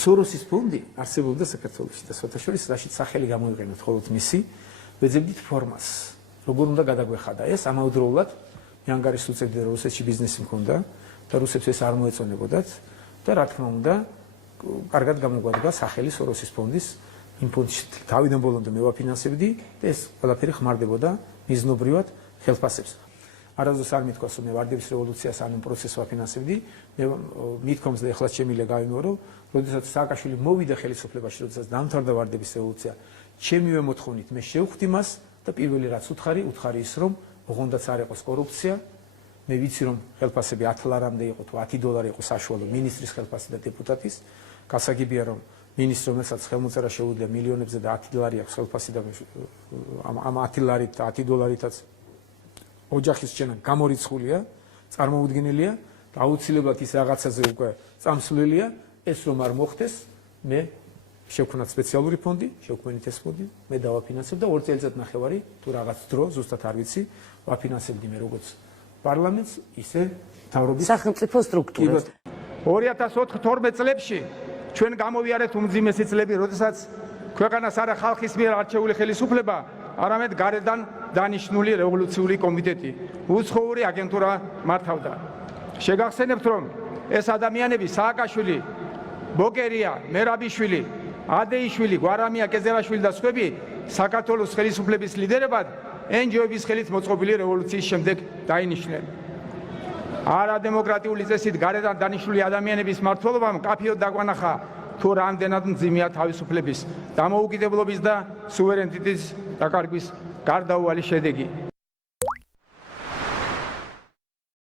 სოროსის ფონდი არსებობდა საქართველოში და სხვათაშორის რაშიც სახელი გამოიყენეთ მხოლოდ მისი, ვეძებდით ფორმას. როგორ უნდა გადაგვეხადა ეს, ამავდროულად მე ანგარიშს უწევდი, რომ რუსეთში ბიზნესი მქონდა და რუსებს ეს არ მოეწონებოდათ და რა თქმა უნდა, კარგად გამოგვადგა სახელი სოროსის ფონდის იმ ფონდში თავიდან ბოლომდე მე ვაფინანსებდი და ეს ყველაფერი ხმარდებოდა მიზნობრივად ხელფასებს. არასდროს არ მithქვას, რომ მე ვარდების რევოლუციას ან პროცესს ვაფინანსებდი, მე მithქვამს და ეხლა შემიძლია გავიმეორო, როდესაც სააკაშვილი მოვიდა ხელისუფლებაში, როდესაც დამთავრდა ვარდების რევოლუცია, ჩემივე მოთხოვნით მე შევხვდი მას და პირველი რაც უთხარი ის, რომ ოღონდაც არ იყოს კორუფცია, მე ვიცი რომ ხელფასები 10 ლარამდე იყო თუ 10 დოლარი იყო საშუალო მინისტრის ხელფასი და დეპუტატის, გასაგებია რომ მინისტრი რომელსაც ხელმოწერა შეუძლია მილიონებზე და 10 დოლარი აქვს ხელფასი და ამ 10 ლარით და 10 დოლარითაც ოჯახის შენა გამორიცხულია, წარმოუდგენელია და აუცილებლად ის რაღაცაზე უკვე წამსვლელია, ეს რომ არ მოხდეს, მე შევქმნათ სპეციალური ფონდი, შევქმნით ეს ფონდი, მე დავაფინანსებ და 2 წელიწადნახევარი თუ რაღაც დრო, ზუსტად არ ვიცი, ვაფინანსებდი მე როგორც პარლამენტს, ისე მთავრობის სახელმწიფო სტრუქტურას. 2012 წლებში ჩვენ გამოვიარეთ უმძიმესი წლები, როდესაც ქვეყანას არა ხალხის მიერ არჩეული ხელისუფლება, არამედ გარედან დანიშნული რევოლუციური კომიტეტი, უცხოური აგენტურა მართავდა. შეგახსენებთ, რომ ეს ადამიანები სააკაშვილი, ბოკერია, მერაბიშვილი, ადეიშვილი, გვარამია კეზერაშვილი და სხვები საქართველოს ხელისუფლების ლიდერებად NGO-ების ხელით მოწყობილი რევოლუციის შემდეგ დაინიშნენ. არადემოკრატიული წესით გარედან დანიშნული ადამიანების მმართველობამ მკაფიოდ დაგვანახა თუ რამდენად მძიმეა თავისუფლების, დამოუკიდებლობის და სუვერენიტეტის დაკარგვის გარდაუვალი შედეგი.